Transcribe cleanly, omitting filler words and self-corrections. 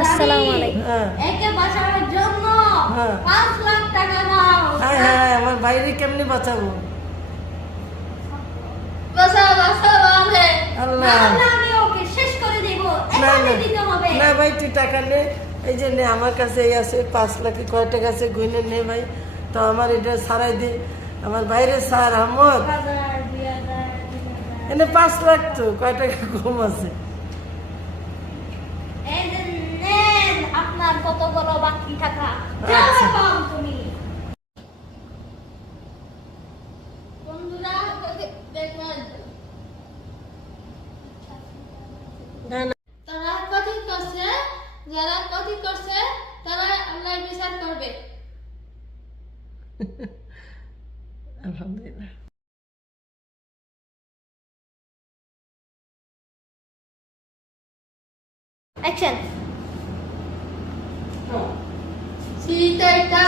আসসালামু আলাইকুম। হ্যাঁ একে বাঁচানোর জন্য হ্যাঁ 5 লাখ টাকা দাও। হ্যাঁ হ্যাঁ আমার বাইরে কেমনি বাঁচাবো? বাঁচাও বাঁচাও হবে। আল্লাহ। নাহলে আমি ওকে শেষ করে দেব। না এখানে না দিতে হবে। না ভাই তুই টাকা নে, এই যে নে আমার কাছে এই আছে 5 লাখে কয় টাকা আছে গুইনে নে ভাই, তো আমার এটা সারাই দে আমার বাইরে স্যার আহমদ 1000, 2000, এনে 5 লাখ তো কয় টাকা কম আছে। এই যে নেন আপনার কতগুলো বাকি টাকা। আচ্ছা। যাও পাও তুমি। বন্ধুরা দেখবেন না না তারা ক্ষতি করছে, যারা ক্ষতি করছে তারা আল্লাহ বিচার করবে। আলহামদুলিল্লাহ। অ্যাকশন। সিঁড়িতে একটা